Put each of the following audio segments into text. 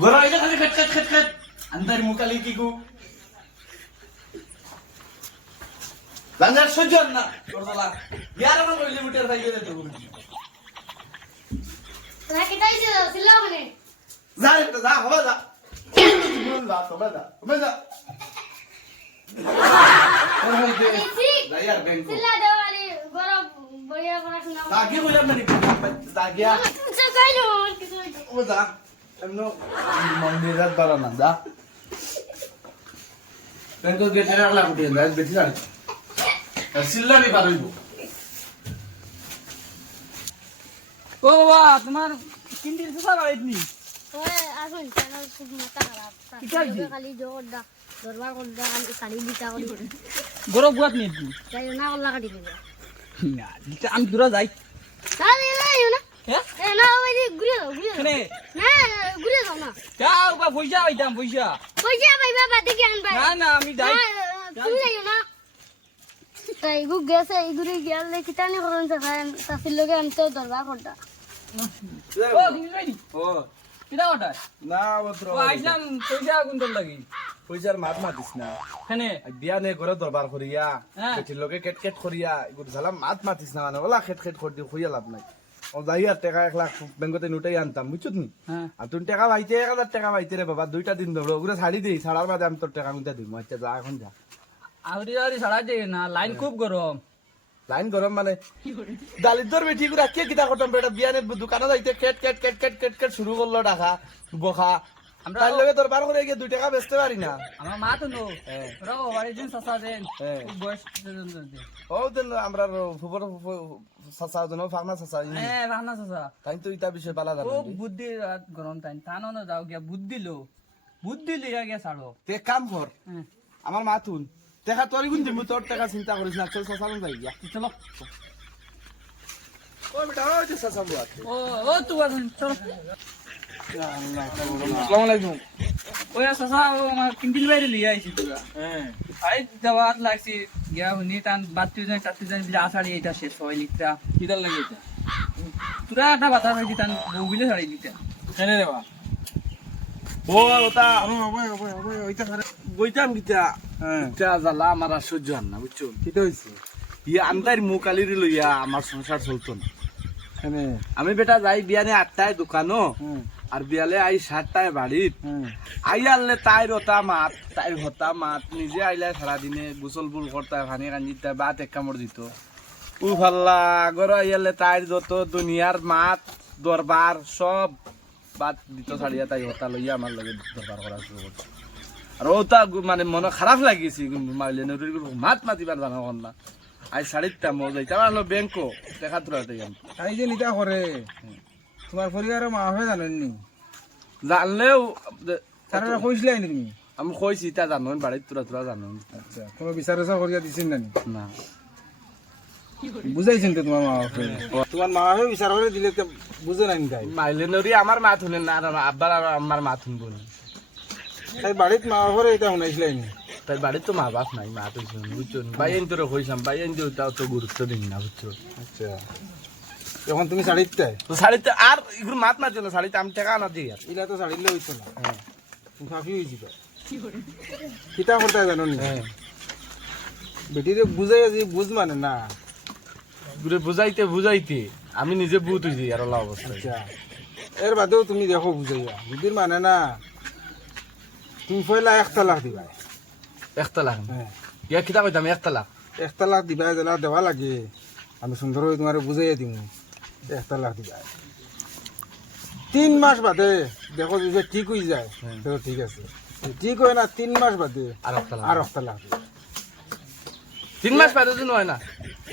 গরম এটা খালি খেট খেট খেট খেট আন্দার মুকালি কি গু বাংলার সহ্য হয় না করদলা ইয়ার আমার কইলে মিটার ভাই গেলে তো ও যা এমন মন্দিরাত বাড়া না যা ব্যাংক গেটে রাখলা কুটিয়ে যা বেশি জানি সিল্লানি পারইব ও বাবা তোমার কিনতে সুসা বাড়াইত নি? খালি জোরদা দরবার করদা খালি কালি দিতা করি গরম গুয়াত নি? তাই না কল্লা কাটি দিবে না দিতে আমি দূরা যাই। তাহলে না না হ্যাঁ? ওই ঘুরে দাও ঘুরে দাও। কেনে না ঘুরে দাও না। যাও বা পয়সা পাইতাম পয়সা। পয়সা পাইবা বাদে কি আনবা। না না আমি যাই। তুমি যাইও না। তাই গু গেছে ইগুরি গেলে কিতানি করন খায় তাসির লগে আমি তো দরবার করদা ও দিন যাই ও। কিটা ওটা না বদ্র ও আইলাম পয়সা কোনটার লাগি। পয়সার মাত মাতিস না। কেনে বিয়া নে ঘরে দরবার করিয়া হ্যাঁ। বেটির লগে কেট কেট করিয়া এগুলো ঝালা মাত মাতিস না মানে ওলা খেট খেট করদি খুইয়া লাভ নাই। ও যাই আর টাকা এক লাখ ব্যাংকতে নুটাই আনতাম হ্যাঁ। আর তুমি টাকা পাইতে এক হাজার টাকা পাইতে রে বাবা দুইটা দিন ধরো। ওগুলো ছাড়ি দিই ছাড়ার বাদে আমি তোর টাকা আচ্ছা যা এখন না লাইন খুব গরম। লাইন গরম মানে? কিতা করতাম বেটা বিয়ানে দোকানে যাইতে কেট কেট কেট কেট কেট কেট শুরু করল টাকা বখা তার লগে দরবার করে গিয়ে দুই টাকা বেচতে পারি না। আমার মা তো নো হ্যাঁ। ওরা সাসা দেন হ্যাঁ। বয়স ও দেন আমরা ফুবর চাচা জন ফাগনা চাচা। হ্যাঁ রান্না সাসা তাই তো ইটা বিষয় পালা বুদ্ধি গরম না যাও গিয়া বুদ্ধি লো। বুদ্ধি লিয়া গিয়া ছাড়ো। তে কাম কর আমার মাথুন দেখা তোর গুণ দিমু তোর টাকা চিন্তা করিস না চল যাই গিয়া। চলো। ও বেটা ও যে চাচা ও ও তু আছেন চলো। আসসালামু আলাইকুম ওই সাসা ও আমার বাইরে লিয়া আইছি তোরা হ্যাঁ আই যাওয়ার লাগছি। গিয়া নি টান বাত্তি জন টাত্তি জন বিলা আষাঢ়ি এটা শেষ হয় লিখতা কিদার লাগে এটা তোরা একটা বাতা পাইছি টান বউবিলে ছাড়ি দিতা কেনে রে বা? ও ওটা বইতাম গিতা। ইটা জ্বালা আমার আর সহ্য হয় না বুঝছ কিটা হইছে ইয়ে আন্দার মুকালির লইয়া আমার সংসার চলতো না। আমি বেটা যাই বিয়ানে আটটায় দোকানো। আর বিয়ালে আই সাতটায় বাড়িত। হুম। আই আনলে তাইর ওটা মাত তাইর হতা মাত নিজে আইলে সারাদিনে গোসল বুল করতে ভানি কান্দিতে বাত এক কামড় দিত। উ ভাল্লা আগর আইয়ালে তাইর যত দুনিয়ার মাত দরবার সব বাত দিত ছাড়িয়া তাই হতা লইয়া আমার লগে দরবার করা শুরু করছে আর ওটা মানে মনে খারাপ লাগিয়েছে মাইলে মাত মাতিবার জানা কর না আই শাড়িটা মো যাইতাম আলো ব্যাংকো দেখা তোরা তাই যে নিতা করে তোমার পরিবারের মা হয়ে জানেননি জানলেও তারা কইছিলাই তুমি? আমি কইছি তা জানো বাড়ির তোরা তোরা জানো। আচ্ছা কোনো বিচার আচার করিয়া দিছেন না নি? বুঝাইছেন তো তোমার মা বাপে তোমার মা বাপে বিচার করে দিলে তো বুঝে নাই নি তাই? মাইলে নরি আমার মা থুনে না আর আব্বার আর আমার মা থুন বলি তাই বাড়িত মা বাপরে এটা শুনাইছিলাই নি? তাই বাড়ির তো মা বাপ নাই মা তো বুঝছ বাইন তোর কইসাম বাইন দিও তাও তো গুরুত্ব দিন না বুঝছ আচ্ছা। এখন তুমি শাড়িত? শাড়িতে আর এগুলো মাত মারছিল না শাড়িতে আমি টাকা না দিই ইলা তো শাড়িলে হইতো না। তুমি ফাঁকি হয়েছি তো কিতা করতে জানো নি? হ্যাঁ। বেটিরে বুঝাই আজি বুঝ মানে না। বুঝাইতে বুঝাইতে। আমি নিজে বুত হয়েছি আর ওলা অবস্থায় আচ্ছা। এর বাদেও তুমি দেখো বুঝাইয়া। যদি মানে না। তুমি পয়লা এক তালাক দিবা। একটা লাখ হ্যাঁ। ইয়া কিতা কইতাম একটা লাখ একটা লাখ দিবা যেলা দেওয়া লাগে। আমি সুন্দর হয়ে তোমার বুঝাইয়া দিম। একটা লাখ দিবা। তিন মাস বাদে দেখো যে ঠিক হয়ে যায় তো ঠিক আছে। ঠিক হয় না তিন মাস বাদে আর একটা লাখ। আর একটা লাখ। তিন মাস পাইতে দিন হয় না?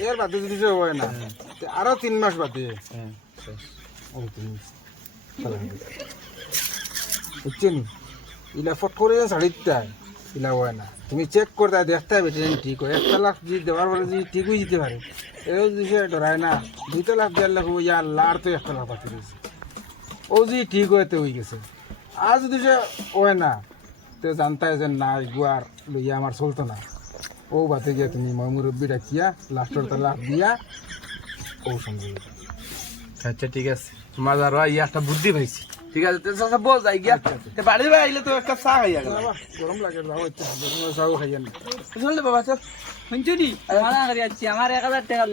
এর বাদে যদি হয় না আরও তিন মাস বাদে। হ্যাঁ। বুঝছেন ইলা ফট করে শাড়িটা ইলা হয় না। তুমি চেক করতে দেখতে হবে ঠিক হয়। একটা লাখ যদি দেওয়ার পরে যদি ঠিক হয়ে যেতে পারে। এও সে ডরায় না। দুইটা লাখ দেড় লাখ ইয়া লার তো একটা লাখ বাকি রয়েছে ও যদি ঠিক হয় তো হয়ে গেছে। আর যদি সে হয় না, তো জানতাই যে না গুয়ার লইয়া আমার চলতো না ও বাতে গিয়া তুমি, মই মুরব্বী ডাকিয়া লাস্টর তা লাখ দিয়া ও সঙ্গে আচ্ছা ঠিক আছে। তোমার আরও ইয়া একটা বুদ্ধি পাইছি। ঠিক আছে তো চাচা বল যাই গিয়া। তে বাড়ি বাড়ি আইলে তো একটা চা খাইয়া গেল বাবা গরম লাগে যাও ইচ্ছা গরম চাও খাইয়া না। চল বাবা চল। শুনছো আমার এক হাজার টাকা